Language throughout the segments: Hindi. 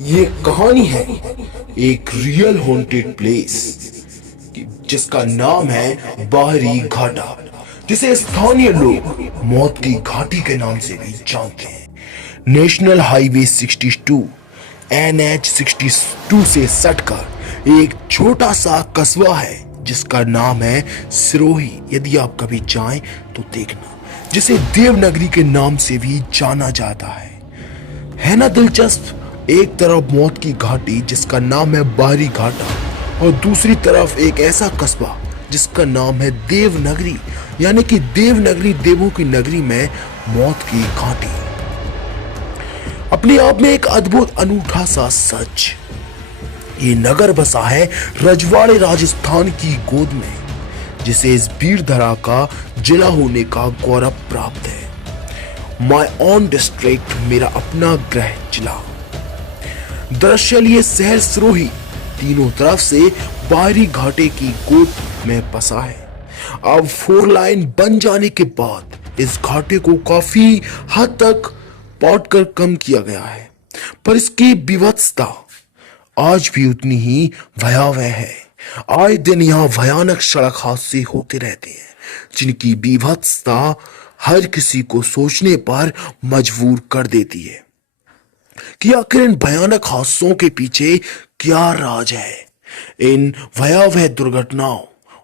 ये कहानी है एक रियल हॉन्टेड प्लेस जिसका नाम है बाहरी घाटा, जिसे स्थानीय लोग मौत की घाटी के नाम से भी जानते हैं। नेशनल हाईवे 62 NH 62 से सटकर एक छोटा सा कस्बा है जिसका नाम है सिरोही। यदि आप कभी जाएं तो देखना, जिसे देवनगरी के नाम से भी जाना जाता है ना दिलचस्प। एक तरफ मौत की घाटी जिसका नाम है बाहरी घाटा और दूसरी तरफ एक ऐसा कस्बा जिसका नाम है देवनगरी, यानी कि देवनगरी देवों की नगरी में मौत की घाटी। अपने आप में एक अद्भुत अनूठा सा सच। ये नगर बसा है रजवाड़े राजस्थान की गोद में, जिसे इस भीड़धरा का जिला होने का गौरव प्राप्त है। माय ओन डिस्ट्रिक्ट, मेरा अपना गृह जिला। दरअसल ये शहर सिरोही तीनों तरफ से बाहरी घाटे की गोद में बसा है। अब 4 लाइन बन जाने के बाद इस घाटे को काफी हद तक पॉट कर कम किया गया है, पर इसकी विभत्सता आज भी उतनी ही भयावह है। आए दिन यहाँ भयानक सड़क हादसे होते रहते हैं, जिनकी विभत्सता हर किसी को सोचने पर मजबूर कर देती है कि आखिर इन भयानक हादसों के पीछे क्या राज है। इन भयावह दुर्घटनाओं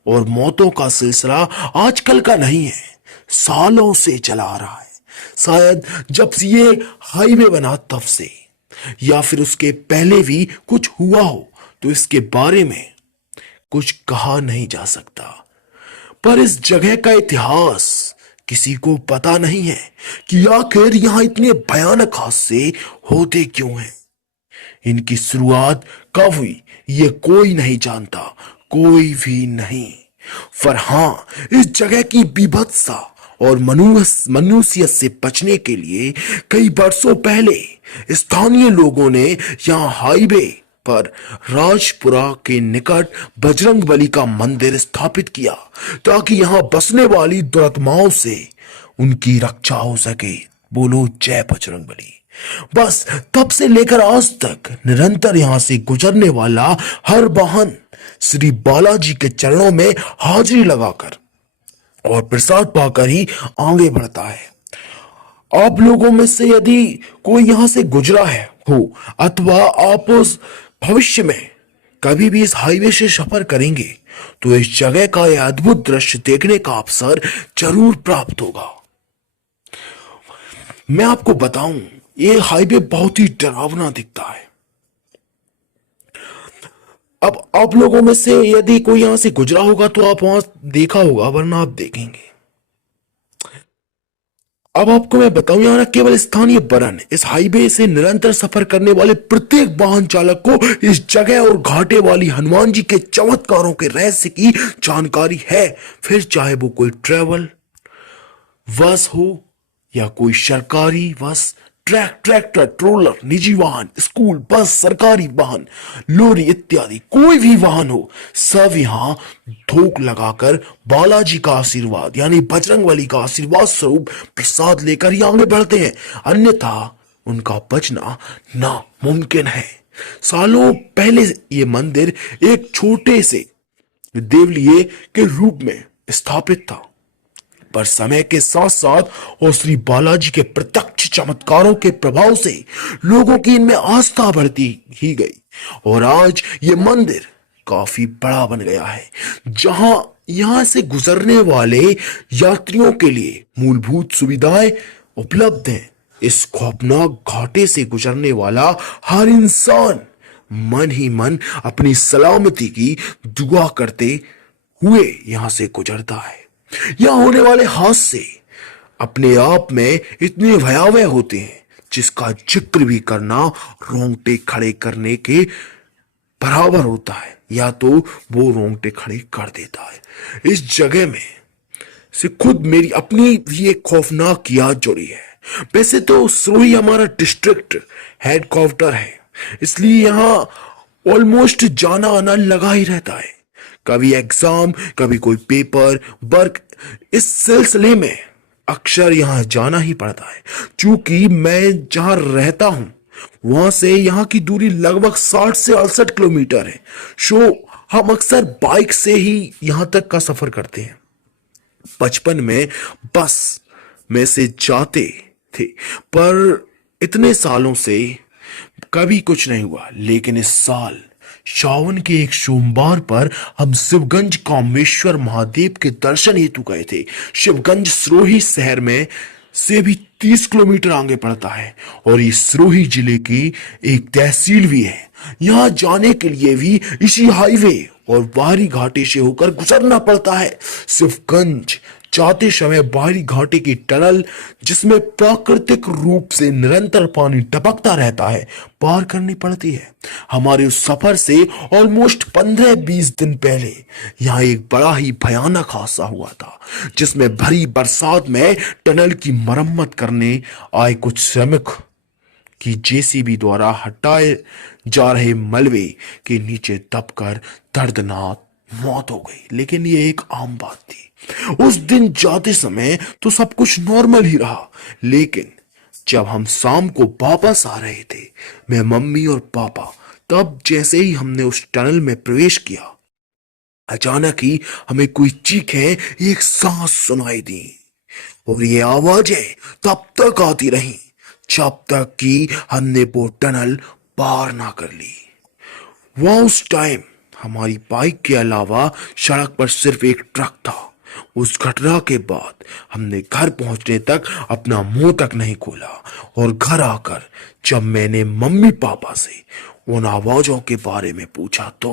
और मौतों का सिलसिला आजकल का नहीं है, सालों से चला आ रहा है। शायद जब से ये हाईवे बना तब से, या फिर उसके पहले भी कुछ हुआ हो तो इसके बारे में कुछ कहा नहीं जा सकता। पर इस जगह का इतिहास किसी को पता नहीं है कि आखिर यहां इतने भयानक हादसे होते क्यों हैं। इनकी शुरुआत कब हुई ये कोई नहीं जानता, कोई भी नहीं। पर हां, इस जगह की बीभत्सता और मनुष्य से बचने के लिए कई वर्षों पहले स्थानीय लोगों ने यहां हाईवे पर राजपुरा के निकट बजरंगबली का मंदिर स्थापित किया, ताकि यहां बसने वाली दुरात्माओं से उनकी रक्षा हो सके। बोलो जय बजरंगबली। बस तब से लेकर आज तक निरंतर यहां से गुजरने वाला हर वाहन श्री बालाजी के चरणों में हाजिरी लगाकर और प्रसाद पाकर ही आगे बढ़ता है। आप लोगों में से यदि कोई यहां से गुजरा है हो, अथवा आप उस भविष्य में कभी भी इस हाईवे से सफर करेंगे, तो इस जगह का यह अद्भुत दृश्य देखने का अवसर जरूर प्राप्त होगा। मैं आपको बताऊं, ये हाईवे बहुत ही डरावना दिखता है। अब आप लोगों में से यदि कोई यहां से गुजरा होगा तो आप वहां देखा होगा, वरना आप देखेंगे। अब आपको मैं बताऊं, यहां न केवल स्थानीय वरन इस हाईवे से निरंतर सफर करने वाले प्रत्येक वाहन चालक को इस जगह और घाटे वाली हनुमान जी के चमत्कारों के रहस्य की जानकारी है। फिर चाहे वो कोई ट्रेवल बस हो या कोई सरकारी बस, ट्रैक्टर, ट्रोलर, निजी वाहन, स्कूल बस, सरकारी वाहन, लोरी इत्यादि कोई भी वाहन हो, सब यहाँ धोख लगाकर बालाजी का आशीर्वाद यानी बजरंगबली का आशीर्वाद स्वरूप प्रसाद लेकर ही आगे बढ़ते हैं, अन्यथा उनका बचना नामुमकिन है। सालों पहले ये मंदिर एक छोटे से देवलिये के रूप में स्थापित था, पर समय के साथ साथ और श्री बालाजी के प्रत्यक्ष चमत्कारों के प्रभाव से लोगों की इनमें आस्था बढ़ती ही गई और आज ये मंदिर काफी बड़ा बन गया है, जहां यहां से गुजरने वाले यात्रियों के लिए मूलभूत सुविधाएं उपलब्ध हैं। इस खौफनाक घाटे से गुजरने वाला हर इंसान मन ही मन अपनी सलामती की दुआ करते हुए यहां से गुजरता है। यहां होने वाले हादसे अपने आप में इतने भयावह होते हैं जिसका जिक्र भी करना रोंगटे खड़े करने के बराबर होता है, या तो वो रोंगटे खड़े कर देता है। इस जगह में से खुद मेरी अपनी भी एक खौफनाक याद जुड़ी है। वैसे तो सिरोही हमारा डिस्ट्रिक्ट हेडक्वार्टर है, इसलिए यहाँ ऑलमोस्ट जाना आना लगा ही रहता है। कभी एग्जाम, कभी कोई पेपर वर्क, इस सिलसिले में अक्सर यहां जाना ही पड़ता है। चूंकि मैं जहां रहता हूं वहां से यहाँ की दूरी लगभग 60 से 68 किलोमीटर है। सो हम अक्सर बाइक से ही यहां तक का सफर करते हैं। बचपन में बस में से जाते थे, पर इतने सालों से कभी कुछ नहीं हुआ। लेकिन इस साल सावन के एक सोमवार पर हम शिवगंज कामेश्वर महादेव के दर्शन हेतु गए थे। शिवगंज सिरोही शहर में से भी 30 किलोमीटर आगे पड़ता है और ये सिरोही जिले की एक तहसील भी है। यहाँ जाने के लिए भी इसी हाईवे और बाहरी घाटी से होकर गुजरना पड़ता है। शिवगंज जाते समय बाहरी घाटी की टनल, जिसमें प्राकृतिक रूप से निरंतर पानी टपकता रहता है, पार करनी पड़ती है। हमारे उस सफर से ऑलमोस्ट 15-20 दिन पहले यहाँ एक बड़ा ही भयानक हादसा हुआ था, जिसमें भरी बरसात में टनल की मरम्मत करने आए कुछ श्रमिक की जेसीबी द्वारा हटाए जा रहे मलबे के नीचे दबकर दर्दनाक मौत हो गई। लेकिन ये एक आम बात थी। उस दिन जाते समय तो सब कुछ नॉर्मल ही रहा, लेकिन जब हम शाम को वापस आ रहे थे, मैं, मम्मी और पापा, तब जैसे ही हमने उस टनल में प्रवेश किया, अचानक ही हमें कोई चीखें, एक सांस सुनाई दी और ये आवाजें तब तक आती रहीं जब तक कि हमने वो टनल पार ना कर ली। वहां उस टाइम हमारी बाइक के अलावा सड़क पर सिर्फ एक ट्रक था। उस घटना के बाद हमने घर पहुंचने तक अपना मुंह तक नहीं खोला और घर आकर जब मैंने मम्मी पापा से उन आवाजों के बारे में पूछा तो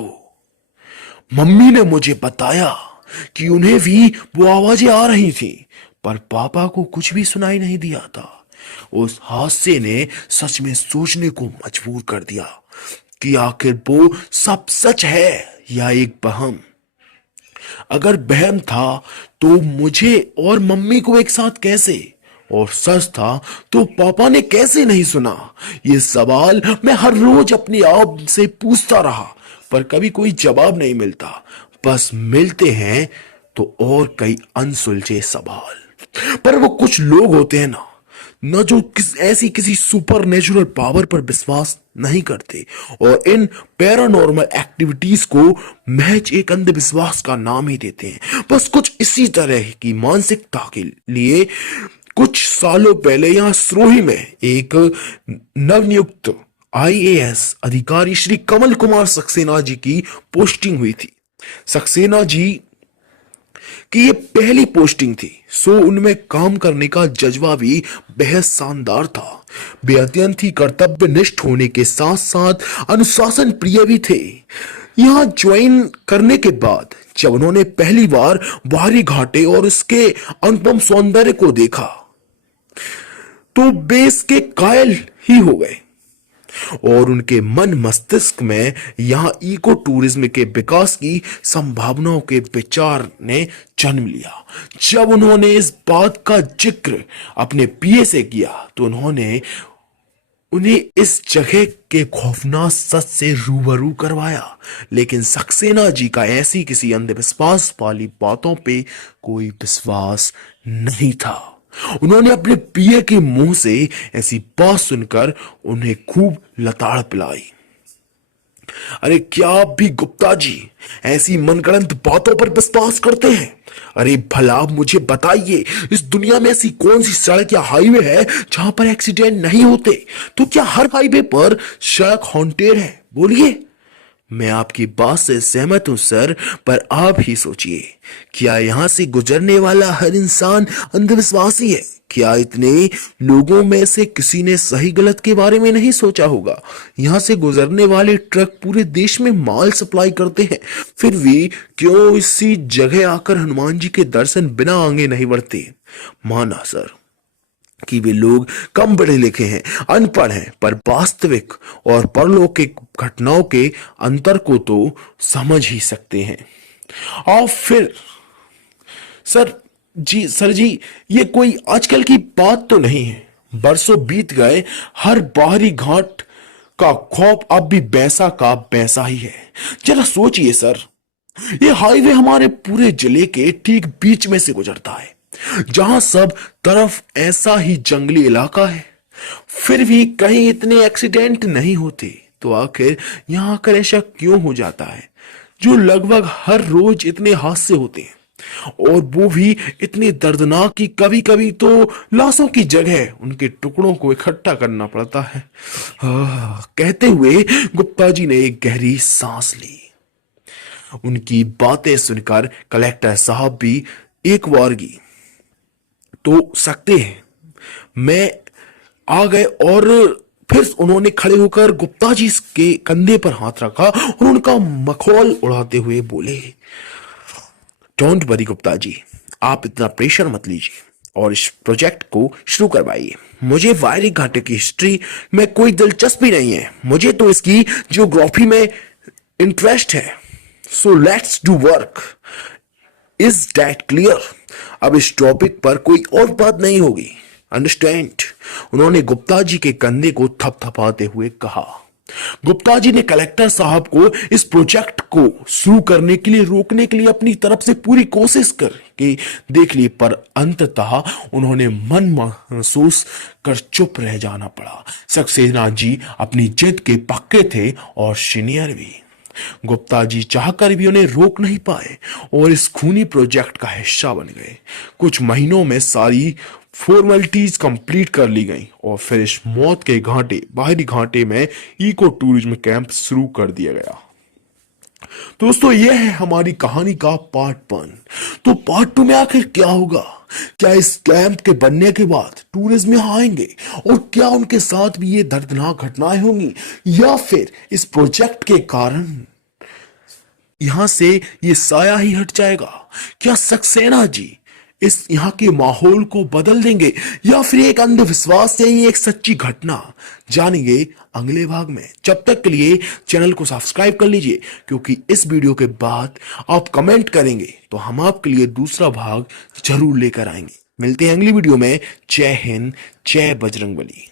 मम्मी ने मुझे बताया कि उन्हें भी वो आवाजें आ रही थी, पर पापा को कुछ भी सुनाई नहीं दिया था। उस हादसे ने सच में सोचने को मजबूर कर दिया कि आखिर वो सब सच है या एक वहम। अगर वहम था तो मुझे और मम्मी को एक साथ कैसे, और सच था तो पापा ने कैसे नहीं सुना? ये सवाल मैं हर रोज अपने आप से पूछता रहा, पर कभी कोई जवाब नहीं मिलता। बस मिलते हैं तो और कई अनसुलझे सवाल। पर वो कुछ लोग होते हैं ना जो ऐसी किसी सुपर नेचुरल पावर पर विश्वास नहीं करते और इन पैरानॉर्मल एक्टिविटीज को महज एक अंधविश्वास का नाम ही देते हैं। बस कुछ इसी तरह की मानसिकता के लिए कुछ सालों पहले यहां सिरोही में एक नवनियुक्त आईएएस अधिकारी श्री कमल कुमार सक्सेना जी की पोस्टिंग हुई थी। सक्सेना जी कि ये पहली पोस्टिंग थी, सो उनमें काम करने का जज्बा भी बेहद शानदार था। वे अत्यंत ही कर्तव्यनिष्ठ होने के साथ साथ अनुशासन प्रिय भी थे। यहाँ ज्वाइन करने के बाद जब उन्होंने पहली बार बाहरी घाटे और उसके अनुपम सौंदर्य को देखा तो बेस के कायल ही हो गए और उनके मन मस्तिष्क में यहां इको टूरिज्म के विकास की संभावनाओं के विचार ने जन्म लिया। जब उन्होंने इस बात का जिक्र अपने पीए से किया तो उन्होंने उन्हें इस जगह के खौफनाक सच से रूबरू करवाया। लेकिन सक्सेना जी का ऐसी किसी अंधविश्वास वाली बातों पे कोई विश्वास नहीं था। उन्होंने अपने पिए के मुंह से ऐसी बात सुनकर उन्हें खूब लताड़ पिलाई। अरे क्या आप भी गुप्ता जी ऐसी मनगढ़ंत बातों पर विश्वास करते हैं? अरे भला आप मुझे बताइए, इस दुनिया में ऐसी कौन सी सड़क या हाईवे है जहां पर एक्सीडेंट नहीं होते? तो क्या हर हाईवे पर सड़क हॉन्टेड है? बोलिए। मैं आपकी बात से सहमत हूं सर, पर आप ही सोचिए, क्या यहां से गुजरने वाला हर इंसान अंधविश्वासी है? क्या इतने लोगों में से किसी ने सही गलत के बारे में नहीं सोचा होगा? यहां से गुजरने वाले ट्रक पूरे देश में माल सप्लाई करते हैं, फिर भी क्यों इसी जगह आकर हनुमान जी के दर्शन बिना आगे नहीं बढ़ते? माना सर कि वे लोग कम पढ़े लिखे हैं, अनपढ़ हैं, पर वास्तविक और परलौकिक घटनाओं के अंतर को तो समझ ही सकते हैं। और फिर सर जी ये कोई आजकल की बात तो नहीं है। बरसों बीत गए, हर बाहरी घाट का खौफ अब भी वैसा का वैसा ही है। जरा सोचिए सर, ये हाईवे हमारे पूरे जिले के ठीक बीच में से गुजरता है, जहां सब तरफ ऐसा ही जंगली इलाका है। फिर भी कहीं इतने एक्सीडेंट नहीं होते, तो आखिर यहाँ आकर ऐसा क्यों हो जाता है जो लगभग हर रोज इतने हादसे होते हैं, और वो भी इतने दर्दनाक कि कभी कभी तो लाशों की जगह उनके टुकड़ों को इकट्ठा करना पड़ता है। कहते हुए गुप्ता जी ने एक गहरी सांस ली। उनकी बातें सुनकर कलेक्टर साहब भी एक वारगी तो सकते हैं मैं आ गए, और फिर उन्होंने खड़े होकर गुप्ता जी के कंधे पर हाथ रखा और उनका मखौल उड़ाते हुए बोले, डोंट वरी गुप्ता जी, आप इतना प्रेशर मत लीजिए और इस प्रोजेक्ट को शुरू करवाइए। मुझे वायरी घाटे की हिस्ट्री में कोई दिलचस्पी नहीं है, मुझे तो इसकी जियोग्राफी में इंटरेस्ट है। So let's do work. Is that clear? अब इस टॉपिक पर कोई और बात नहीं होगी, अंडरस्टैंड? उन्होंने गुप्ता जी के कंधे को थपथपाते हुए कहा। गुप्ता जी ने कलेक्टर साहब को इस प्रोजेक्ट को शुरू करने के लिए रोकने के लिए अपनी तरफ से पूरी कोशिश करके देख ली, पर अंततः उन्होंने मन महसूस कर चुप रह जाना पड़ा। सक्सेना जी अपनी जिद के पक्के थे और सीनियर भी। गुप्ता जी चाहकर भी उन्हें रोक नहीं पाए और इस खूनी प्रोजेक्ट का हिस्सा बन गए। कुछ महीनों में सारी फॉर्मेलिटीज कंप्लीट कर ली गई और फिर इस मौत के घाटे बाहरी घाटे में इको टूरिज्म कैंप शुरू कर दिया गया। दोस्तों, यह है हमारी कहानी का पार्ट 1। तो पार्ट 2 में आखिर क्या होगा? क्या इस कैंप के बनने के बाद टूरिज्म यहाँ आएंगे और क्या उनके साथ भी ये दर्दनाक घटनाएं होंगी, या फिर इस प्रोजेक्ट के कारण यहां से ये साया ही हट जाएगा? क्या सक्सेना जी इस यहाँ के माहौल को बदल देंगे, या फिर एक अंधविश्वास से ही एक सच्ची घटना? जानेंगे अगले भाग में। जब तक के लिए चैनल को सब्सक्राइब कर लीजिए, क्योंकि इस वीडियो के बाद आप कमेंट करेंगे तो हम आपके लिए दूसरा भाग जरूर लेकर आएंगे। मिलते हैं अगली वीडियो में। जय हिंद, जय बजरंगबली।